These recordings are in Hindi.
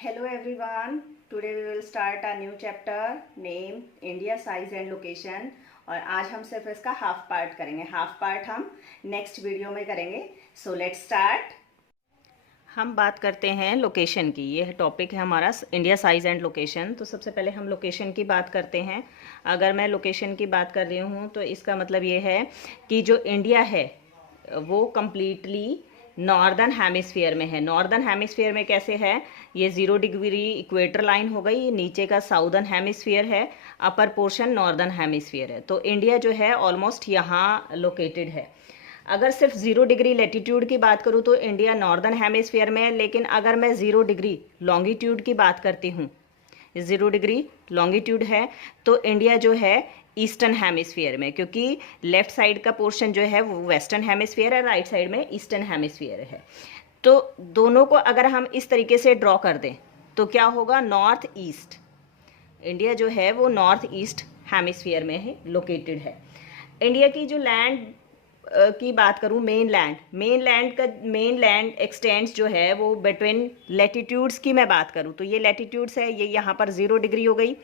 Hello everyone. Today we will start a new chapter name India size and location. और आज हम सिर्फ इसका हाफ पार्ट करेंगे. हाफ पार्ट हम नेक्स्ट वीडियो में करेंगे. So let's start. हम बात करते हैं लोकेशन की. ये टॉपिक है हमारा इंडिया साइज़ एंड लोकेशन. तो सबसे पहले हम लोकेशन की बात करते हैं. अगर मैं लोकेशन की बात कर रही हूँ तो इसका मतलब ये है कि जो इंडिया है वो कम्प्लीटली नॉर्दर्न हेमिस्फीयर में है. नॉर्दर्न हेमिस्फीयर में कैसे है? ये 0 डिग्री इक्वेटर लाइन हो गई. नीचे का साउदर्न हेमिस्फीयर है, अपर पोर्शन नॉर्दर्न हेमिस्फीयर है. तो इंडिया जो है ऑलमोस्ट यहाँ लोकेटेड है. अगर सिर्फ 0 डिग्री लेटीट्यूड की बात करूँ तो इंडिया नॉर्दर्न हेमिस्फीयर में है. लेकिन अगर मैं 0 डिग्री लॉन्गिट्यूड की बात करती हूँ, 0 डिग्री लॉन्गिट्यूड है, तो इंडिया जो है ईस्टर्न हेमिस्फीयर में, क्योंकि लेफ्ट साइड का पोर्शन जो है वो वेस्टर्न हेमिस्फीयर है, राइट साइड में ईस्टर्न हेमिस्फीयर है. तो दोनों को अगर हम इस तरीके से ड्रॉ कर दें तो क्या होगा? North east. इंडिया जो है वो नॉर्थ ईस्ट हेमिस्फीयर में है, लोकेटेड है. इंडिया की जो लैंड की बात करूँ, मेन लैंड एक्सटेंड्स जो है वो बिटवीन लेटीट्यूड्स की मैं बात करूँ तो ये लेटीट्यूड्स है, ये यहाँ पर 0 डिग्री हो गई.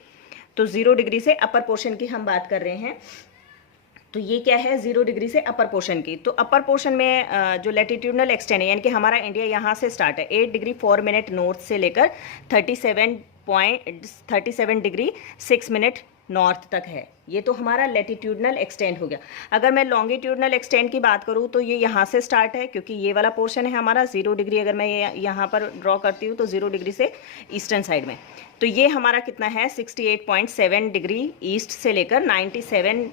तो 0 डिग्री से अपर पोर्शन की हम बात कर रहे हैं. तो ये क्या है? 0 डिग्री से अपर पोर्शन की. तो अपर पोर्शन में जो लेटीट्यूडनल एक्सटेंड है, यानी कि हमारा इंडिया यहाँ से स्टार्ट है 8 डिग्री 4 मिनट नॉर्थ से लेकर 37 डिग्री 6 मिनट नॉर्थ तक है. ये तो हमारा लेटीट्यूडनल एक्सटेंड हो गया. अगर मैं लॉन्गिट्यूडनल एक्सटेंड की बात करूँ तो ये यहाँ से स्टार्ट है, क्योंकि ये वाला पोर्शन है हमारा 0 डिग्री. अगर मैं यहाँ पर ड्रॉ करती हूँ तो 0 डिग्री से ईस्टर्न साइड में, तो ये हमारा कितना है? 68.7 डिग्री ईस्ट से लेकर 97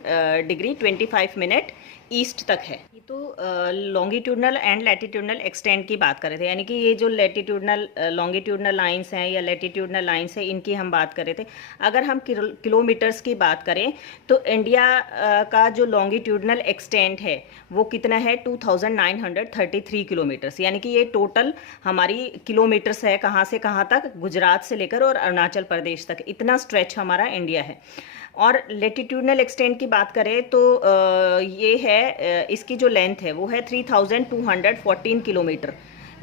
डिग्री 25 मिनट ईस्ट तक है. ये तो लॉन्गिट्यूडनल एंड लैटिट्यूडनल एक्सटेंड की बात कर रहे थे, यानी कि ये जो लैटिट्यूडनल लॉन्गिट्यूडनल लाइंस हैं या लैटिट्यूडनल लाइंस हैं, इनकी हम बात कर रहे थे. अगर हम किलोमीटर्स की बात करें तो इंडिया का जो लॉन्गिट्यूडनल एक्सटेंड है वो कितना है? 2933 किलोमीटर्स. यानी कि ये टोटल हमारी किलोमीटर्स है. कहाँ से कहाँ तक? गुजरात से लेकर और अरुणाचल प्रदेश तक, इतना स्ट्रेच हमारा इंडिया है. और लेटीट्यूडनल एक्सटेंड की बात करें तो ये है, इसकी जो लेंथ है वो है 3214 किलोमीटर,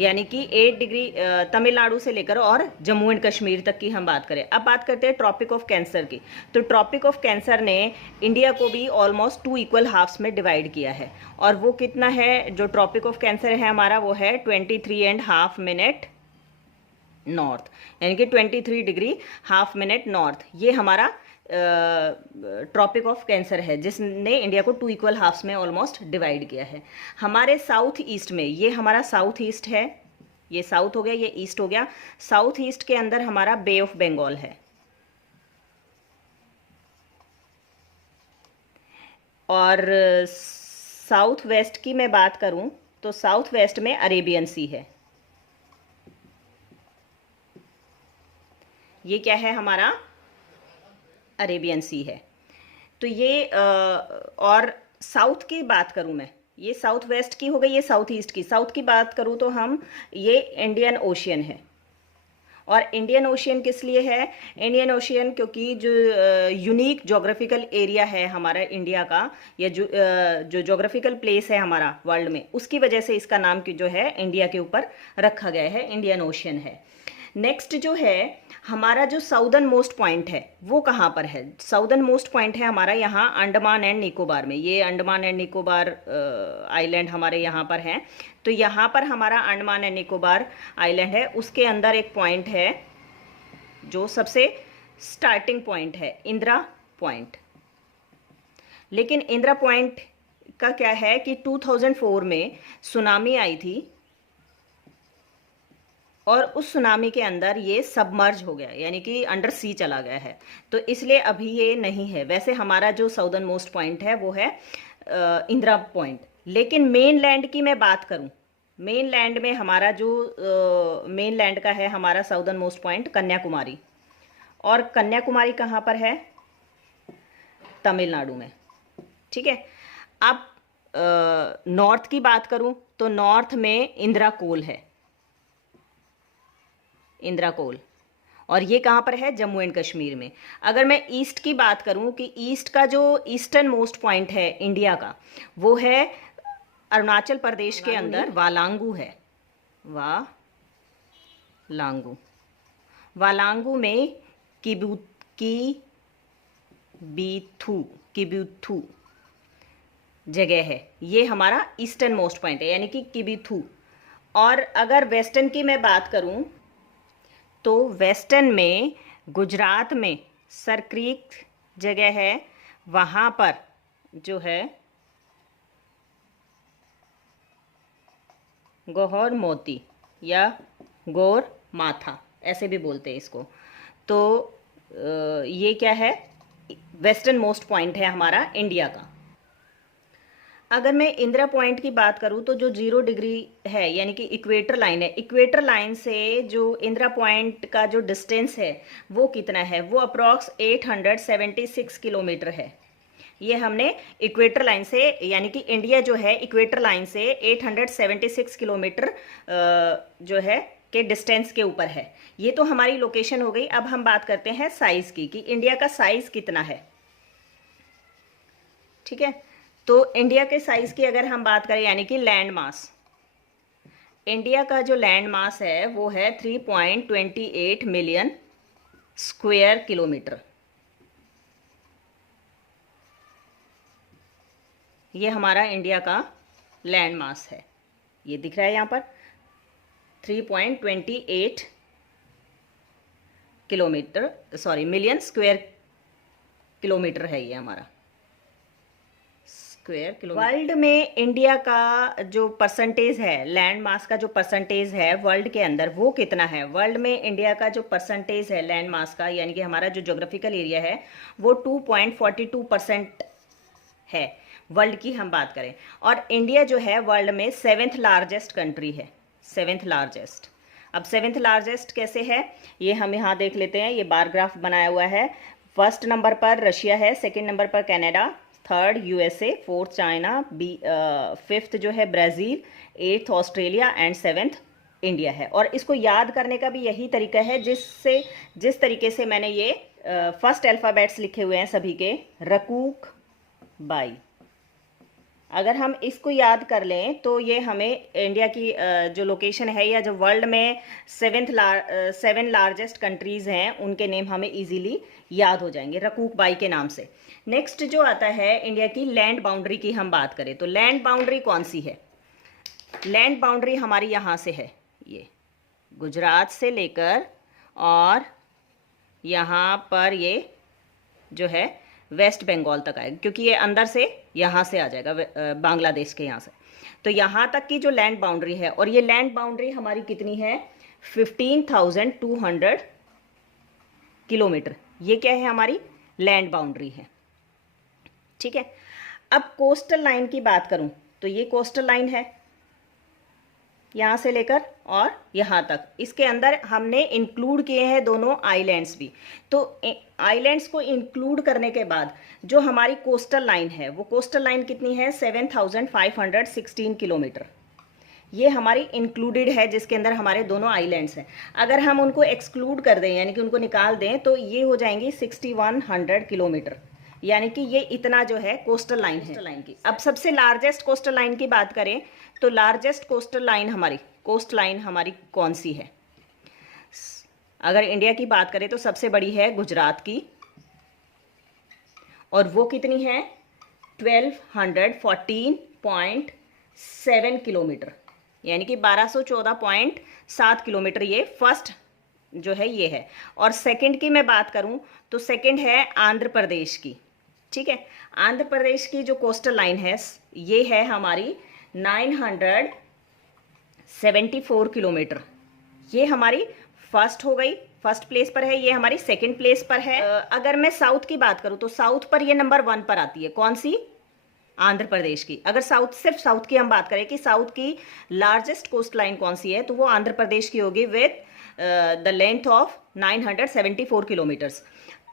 यानी कि 8 डिग्री तमिलनाडु से लेकर और जम्मू एंड कश्मीर तक की हम बात करें. अब बात करते हैं ट्रॉपिक ऑफ कैंसर की. तो ट्रॉपिक ऑफ कैंसर ने इंडिया को भी ऑलमोस्ट 2 इक्वल हाफ्स में डिवाइड किया है. और वो कितना है? जो ट्रॉपिक ऑफ कैंसर है हमारा वो है 23.5 मिनट नॉर्थ, यानी कि 23 डिग्री हाफ मिनट नॉर्थ. ये हमारा ट्रॉपिक ऑफ कैंसर है जिसने इंडिया को 2 इक्वल हाफ्स में ऑलमोस्ट डिवाइड किया है. हमारे साउथ ईस्ट में, ये हमारा साउथ ईस्ट है, ये साउथ हो गया, ये ईस्ट हो गया. साउथ ईस्ट के अंदर हमारा बे ऑफ बंगाल है. और साउथ वेस्ट की मैं बात करूं तो साउथ वेस्ट में अरेबियन सी है. ये क्या है? हमारा अरेबियन सी है. तो ये और साउथ की बात करूं मैं, ये साउथ वेस्ट की हो गई, ये साउथ ईस्ट की. साउथ की बात करूं तो हम, ये इंडियन ओशियन है. और इंडियन ओशियन किस लिए है? इंडियन ओशियन क्योंकि जो यूनिक जोग्राफिकल एरिया है हमारा इंडिया का, या जो जोग्राफिकल प्लेस है हमारा वर्ल्ड में, उसकी वजह से इसका नाम जो है इंडिया के ऊपर रखा गया है, इंडियन ओशियन है. नेक्स्ट जो है हमारा, जो साउदर्न मोस्ट पॉइंट है वो कहाँ पर है? साउदर्न मोस्ट पॉइंट है हमारा यहाँ अंडमान एंड निकोबार में. ये अंडमान एंड निकोबार आइलैंड हमारे यहाँ पर हैं. तो यहाँ पर हमारा अंडमान एंड निकोबार आइलैंड है, उसके अंदर एक पॉइंट है जो सबसे स्टार्टिंग पॉइंट है, इंदिरा पॉइंट. लेकिन इंदिरा पॉइंट का क्या है कि 2004 में सुनामी आई थी और उस सुनामी के अंदर ये सबमर्ज हो गया, यानी कि अंडर सी चला गया है. तो इसलिए अभी ये नहीं है. वैसे हमारा जो साउदर्न मोस्ट पॉइंट है वो है इंदिरा पॉइंट. लेकिन मेन लैंड की मैं बात करूं, मेन लैंड में हमारा जो मेन लैंड का है हमारा साउदर्न मोस्ट पॉइंट कन्याकुमारी. और कन्याकुमारी कहाँ पर है? तमिलनाडु में. ठीक है. अब नॉर्थ की बात करूं तो नॉर्थ में इंदिरा कोल है, इंदिरा कोल. और ये कहाँ पर है? जम्मू एंड कश्मीर में. अगर मैं ईस्ट की बात करूं कि ईस्ट का जो ईस्टर्न मोस्ट पॉइंट है इंडिया का वो है अरुणाचल प्रदेश के अंदर वालांगू है, वालांगू. वालांगू में किबीथू जगह है, ये हमारा ईस्टर्न मोस्ट पॉइंट है, यानी कि किबीथू। और अगर वेस्टर्न की मैं बात करूं तो वेस्टर्न में गुजरात में सरक्रीक जगह है, वहाँ पर जो है गौहर मोती या गौर माथा ऐसे भी बोलते हैं इसको। तो ये क्या है, वेस्टर्न मोस्ट पॉइंट है हमारा इंडिया का। अगर मैं इंदिरा पॉइंट की बात करूं तो जो 0 डिग्री है यानी कि इक्वेटर लाइन है, इक्वेटर लाइन से जो इंदिरा पॉइंट का जो डिस्टेंस है वो कितना है, वो अप्रॉक्स 876 किलोमीटर है। ये हमने इक्वेटर लाइन से, यानी कि इंडिया जो है इक्वेटर लाइन से 876 किलोमीटर जो है के डिस्टेंस के ऊपर है। ये तो हमारी लोकेशन हो गई। अब हम बात करते हैं साइज की, कि इंडिया का साइज कितना है। ठीक है, तो इंडिया के साइज की अगर हम बात करें, यानी कि लैंड मास, इंडिया का जो लैंड मास है वो है 3.28 मिलियन स्क्वायर किलोमीटर। ये हमारा इंडिया का लैंड मास है, ये दिख रहा है यहाँ पर 3.28 kilometre, sorry million square kilometre है ये हमारा स्क्वायर किलोमीटर। वर्ल्ड में इंडिया का जो परसेंटेज है, लैंड मास का जो परसेंटेज है वर्ल्ड के अंदर, वो कितना है? वर्ल्ड में इंडिया का जो परसेंटेज है लैंड मास का, यानी कि हमारा जो ज्योग्राफिकल एरिया है वो 2.42% है वर्ल्ड की हम बात करें। और इंडिया जो है वर्ल्ड में 7th लार्जेस्ट कंट्री है, 7th लार्जेस्ट। अब 7th लार्जेस्ट कैसे है ये हम यहाँ देख लेते हैं, ये बार ग्राफ बनाया हुआ है। फर्स्ट नंबर पर रशिया है, सेकंड नंबर पर Canada, third USA, fourth China, fifth जो है Brazil, 8th Australia and 7th India है। और इसको याद करने का भी यही तरीका है जिस तरीके से मैंने ये फर्स्ट अल्फ़ाबेट्स लिखे हुए हैं सभी के, रकूक बाई। अगर हम इसको याद कर लें तो ये हमें इंडिया की जो लोकेशन है या जो वर्ल्ड में 7 लार्जेस्ट कंट्रीज़ हैं उनके नेम हमें इजीली याद हो जाएंगे रकूक बाई के नाम से। नेक्स्ट जो आता है इंडिया की लैंड बाउंड्री की हम बात करें तो लैंड बाउंड्री कौन सी है? लैंड बाउंड्री हमारी यहाँ से है, ये गुजरात से लेकर और यहाँ पर ये जो है वेस्ट बंगाल तक आएगा, क्योंकि ये अंदर से यहाँ से आ जाएगा बांग्लादेश के यहाँ से। तो यहाँ तक की जो लैंड बाउंड्री है, और ये लैंड बाउंड्री हमारी कितनी है? 15,200 किलोमीटर। ये क्या है? हमारी लैंड बाउंड्री है। ठीक है, अब कोस्टल लाइन की बात करूं तो ये कोस्टल लाइन है यहाँ से लेकर और यहाँ तक। इसके अंदर हमने इंक्लूड किए हैं दोनों आइलैंड्स भी। तो आइलैंड्स को इंक्लूड करने के बाद जो हमारी कोस्टल लाइन है वो कोस्टल लाइन कितनी है? 7,516 किलोमीटर। ये हमारी इंक्लूडेड है जिसके अंदर हमारे दोनों आइलैंड्स हैं। अगर हम उनको एक्सक्लूड कर दें यानी कि उनको निकाल दें तो ये हो जाएंगी 6,100 किलोमीटर, यानी कि ये इतना जो है कोस्टल लाइन है लाइन की। अब सबसे लार्जेस्ट कोस्टल लाइन की बात करें तो लार्जेस्ट कोस्टल लाइन हमारी कोस्ट लाइन हमारी कौन सी है? अगर इंडिया की बात करें तो सबसे बड़ी है गुजरात की, और वो कितनी है? 1214.7 किलोमीटर, यानी कि 1214.7 किलोमीटर ये फर्स्ट जो है ये है। और सेकंड की मैं बात करूं तो सेकंड है आंध्र प्रदेश की। ठीक है, आंध्र प्रदेश की जो कोस्टल लाइन है ये है हमारी 974 किलोमीटर। ये हमारी फर्स्ट हो गई, फर्स्ट प्लेस पर है। ये हमारी सेकंड प्लेस पर है। अगर मैं साउथ की बात करूं तो साउथ पर ये नंबर 1 पर आती है। कौन सी? आंध्र प्रदेश की। अगर साउथ, सिर्फ साउथ की हम बात करें कि साउथ की लार्जेस्ट कोस्ट लाइन कौन सी है, तो वो आंध्र प्रदेश की होगी with the length of 974 kilometres.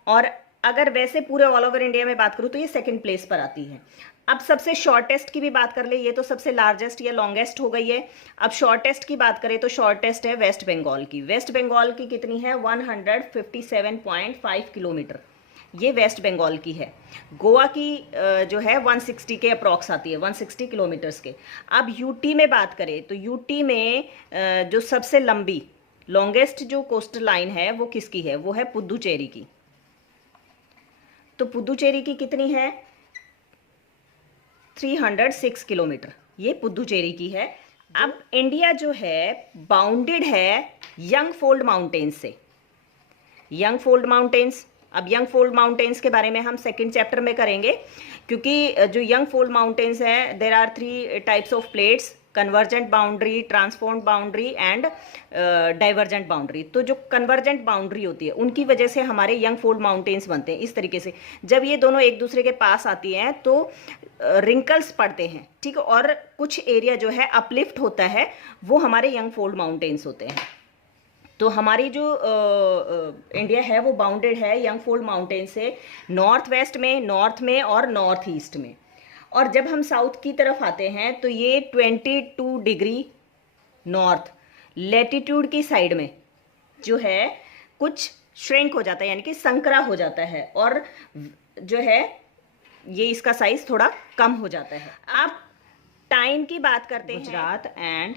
और अगर वैसे पूरे ऑल ओवर इंडिया में बात करूँ तो ये सेकंड प्लेस पर आती है। अब सबसे शॉर्टेस्ट की भी बात कर ले, ये तो सबसे लार्जेस्ट या लॉन्गेस्ट हो गई है। अब शॉर्टेस्ट की बात करें तो शॉर्टेस्ट है वेस्ट बंगाल की। वेस्ट बंगाल की कितनी है? 157.5 किलोमीटर, ये वेस्ट बंगाल की है। गोवा की जो है 160 के अप्रॉक्स आती है, 160 किलोमीटर्स के। अब यूटी में बात करें तो यूटी में जो सबसे लंबी लॉन्गेस्ट जो कोस्टल लाइन है वो किसकी है, वो है पुदुचेरी की। तो पुदुचेरी की कितनी है, 306 किलोमीटर, ये पुदुचेरी की है। अब इंडिया जो है बाउंडेड है यंगफोल्ड माउंटेन्स से। यंगफोल्ड माउंटेन्स, अब यंगफोल्ड माउंटेन्स के बारे में हम सेकंड चैप्टर में करेंगे, क्योंकि जो यंगफोल्ड माउंटेन्स हैं there are 3 types of plates, convergent boundary, transformed boundary and divergent boundary. तो जो कन्वर्जेंट बाउंड्री होती है उनकी वजह से हमारे यंगफोल्ड माउंटेन्स बनते हैं इस तरीके से। जब ये दोनों एक दूसरे के पास आती हैं तो रिंकल्स पड़ते हैं, ठीक है, और कुछ एरिया जो है अपलिफ्ट होता है, वो हमारे यंगफोल्ड माउंटेन्स होते हैं। तो हमारी जो इंडिया है वो बाउंडेड है यंगफोल्ड माउंटेन से, नॉर्थ वेस्ट में, नॉर्थ में और नॉर्थ ईस्ट में। और जब हम साउथ की तरफ आते हैं तो ये 22 डिग्री नॉर्थ लेटीट्यूड की साइड में जो है कुछ श्रिंक हो जाता है, यानी कि संकरा हो जाता है, और जो है ये इसका साइज थोड़ा कम हो जाता है। अब टाइम की बात करते हैं। गुजरात एंड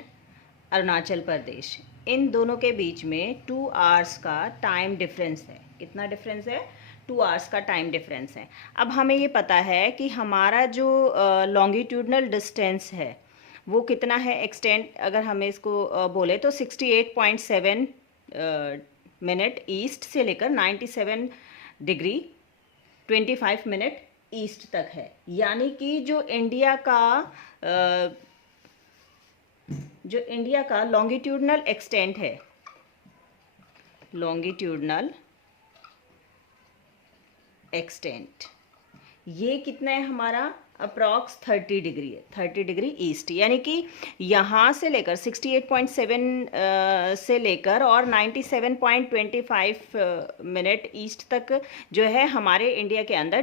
अरुणाचल प्रदेश, इन दोनों के बीच में 2 आवर्स का टाइम डिफरेंस है। कितना डिफरेंस है, 2 आवर्स का टाइम डिफरेंस है। अब हमें ये पता है कि हमारा जो लॉन्गिट्यूडनल डिस्टेंस है वो कितना है, एक्सटेंड अगर हमें इसको बोले तो 68.7 मिनट ईस्ट से लेकर 97 डिग्री 25 मिनट ईस्ट तक है। यानी कि जो इंडिया का लॉन्गिट्यूडनल एक्सटेंट है, लॉन्गिट्यूडनल एक्सटेंट ये कितना है हमारा, अप्रॉक्स 30 डिग्री है, 30 डिग्री ईस्ट। यानी कि यहाँ से लेकर 68.7 से लेकर और 97.25 मिनट ईस्ट तक जो है हमारे इंडिया के अंदर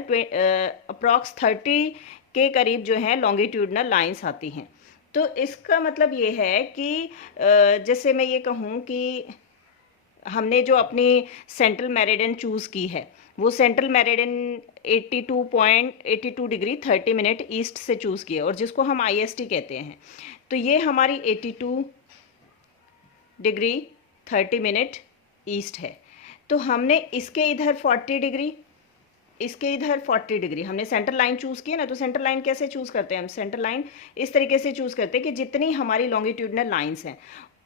अप्रॉक्स 30 के करीब जो है लॉन्गिट्यूडनल लाइंस आती हैं। तो इसका मतलब ये है कि जैसे मैं ये कहूँ कि हमने जो अपनी सेंट्रल मेरिडियन चूज़ की है वो central meridian 82 degree 30 minute east से चूज़ किया, और जिसको हम IST कहते हैं। तो ये हमारी 82 डिग्री 30 मिनट ईस्ट है। तो हमने इसके इधर 40 डिग्री, इसके इधर 40 डिग्री, हमने सेंटर लाइन चूज़ की है ना। तो सेंटर लाइन कैसे चूज़ करते हैं हम, सेंटर लाइन इस तरीके से चूज़ करते हैं कि जितनी हमारी लॉन्गिट्यूडनल लाइंस हैं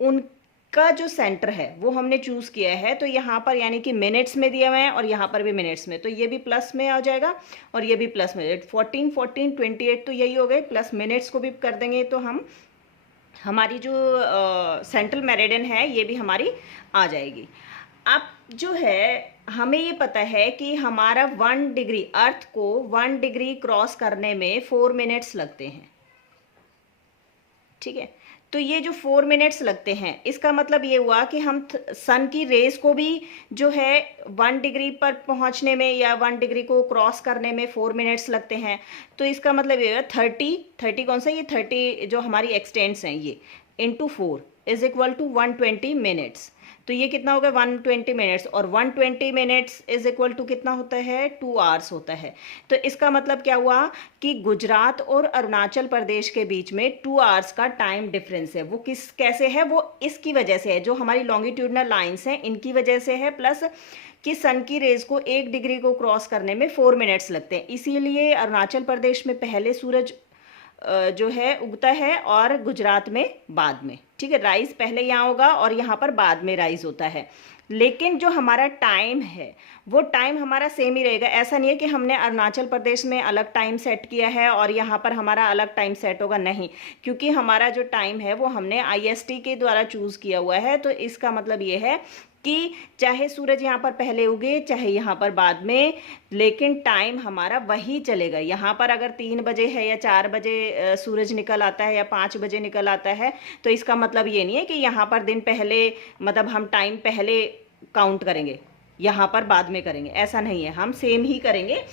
उनका जो सेंटर है वो हमने चूज़ किया है। तो यहाँ पर यानी कि मिनट्स में दिया हुआ है और यहाँ पर भी मिनट्स में, तो ये भी प्लस में आ जाएगा और ये भी प्लस में। 14 14 28 तो यही हो गए, प्लस मिनट्स को भी कर देंगे तो हम हमारी जो सेंट्रल मेरिडियन है ये भी हमारी आ जाएगी। अब जो है हमें ये पता है कि हमारा 1 डिग्री, अर्थ को 1 डिग्री क्रॉस करने में 4 मिनट्स लगते हैं, ठीक है। तो ये जो 4 मिनट्स लगते हैं इसका मतलब ये हुआ कि हम सन की रेज को भी जो है 1 डिग्री पर पहुंचने में या 1 डिग्री को क्रॉस करने में 4 मिनट्स लगते हैं। तो इसका मतलब ये है 30 कौन सा, ये 30 जो हमारी एक्सटेंट्स हैं ये into 4 is equal to 120 minutes. तो ये कितना होगा 120 मिनट्स, और 120 मिनट्स इज इक्वल टू कितना होता है 2 आवर्स होता है। तो इसका मतलब क्या हुआ कि गुजरात और अरुणाचल प्रदेश के बीच में 2 आवर्स का टाइम डिफरेंस है। वो कैसे है, वो इसकी वजह से है, जो हमारी लॉन्गिट्यूडनल लाइंस हैं इनकी वजह से है, प्लस कि सन की रेज को 1 डिग्री को क्रॉस करने में 4 मिनट्स लगते हैं। इसीलिए अरुणाचल प्रदेश में पहले सूरज जो है उगता है और गुजरात में बाद में, ठीक है। राइज पहले यहाँ होगा और यहाँ पर बाद में राइज होता है। लेकिन जो हमारा टाइम है वो टाइम हमारा सेम ही रहेगा। ऐसा नहीं है कि हमने अरुणाचल प्रदेश में अलग टाइम सेट किया है और यहाँ पर हमारा अलग टाइम सेट होगा, नहीं, क्योंकि हमारा जो टाइम है वो हमने IST के द्वारा चूज़ किया हुआ है। तो इसका मतलब ये है कि चाहे सूरज यहाँ पर पहले उगे चाहे यहाँ पर बाद में, लेकिन टाइम हमारा वही चलेगा। यहाँ पर अगर 3 बजे है या 4 बजे सूरज निकल आता है या 5 बजे निकल आता है तो इसका मतलब ये नहीं है कि यहाँ पर दिन पहले, मतलब हम टाइम पहले काउंट करेंगे यहाँ पर बाद में करेंगे, ऐसा नहीं है, हम सेम ही करेंगे।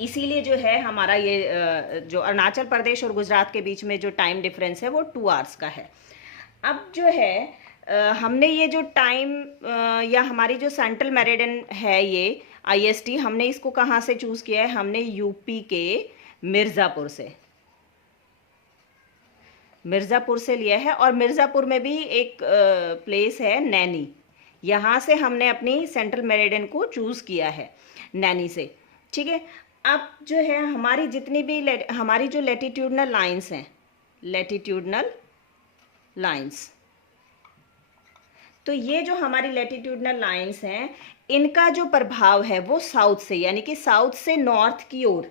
इसीलिए जो है हमारा ये जो अरुणाचल प्रदेश और गुजरात के बीच में जो टाइम डिफरेंस है वो 2 आवर्स का है। अब जो है हमने ये जो टाइम या हमारी जो सेंट्रल मेरिडियन है ये IST, हमने इसको कहाँ से चूज़ किया है, हमने UP के मिर्ज़ापुर से, मिर्ज़ापुर से लिया है। और मिर्ज़ापुर में भी एक प्लेस है नैनी, यहाँ से हमने अपनी सेंट्रल मेरिडियन को चूज़ किया है नैनी से। ठीक है, अब जो है हमारी जितनी भी हमारी जो लैटिट्यूडनल लाइंस हैं, लैटिट्यूडनल लाइंस, तो ये जो हमारी लैटिट्यूडनल लाइंस हैं इनका जो प्रभाव है वो साउथ से, यानी कि साउथ से नॉर्थ की ओर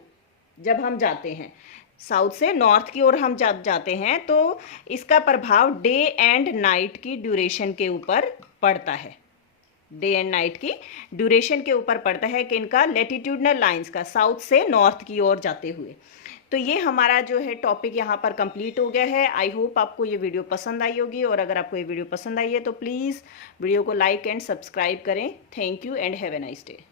जब हम जाते हैं, साउथ से नॉर्थ की ओर हम जब जाते हैं तो इसका प्रभाव डे एंड नाइट की ड्यूरेशन के ऊपर पड़ता है। डे एंड नाइट की ड्यूरेशन के ऊपर पड़ता है कि इनका लैटिट्यूडनल लाइंस का साउथ से नॉर्थ की ओर जाते हुए। तो ये हमारा जो है टॉपिक यहाँ पर कंप्लीट हो गया है। आई होप आपको ये वीडियो पसंद आई होगी, और अगर आपको ये वीडियो पसंद आई है तो प्लीज़ वीडियो को लाइक एंड सब्सक्राइब करें। Thank you and have a nice day.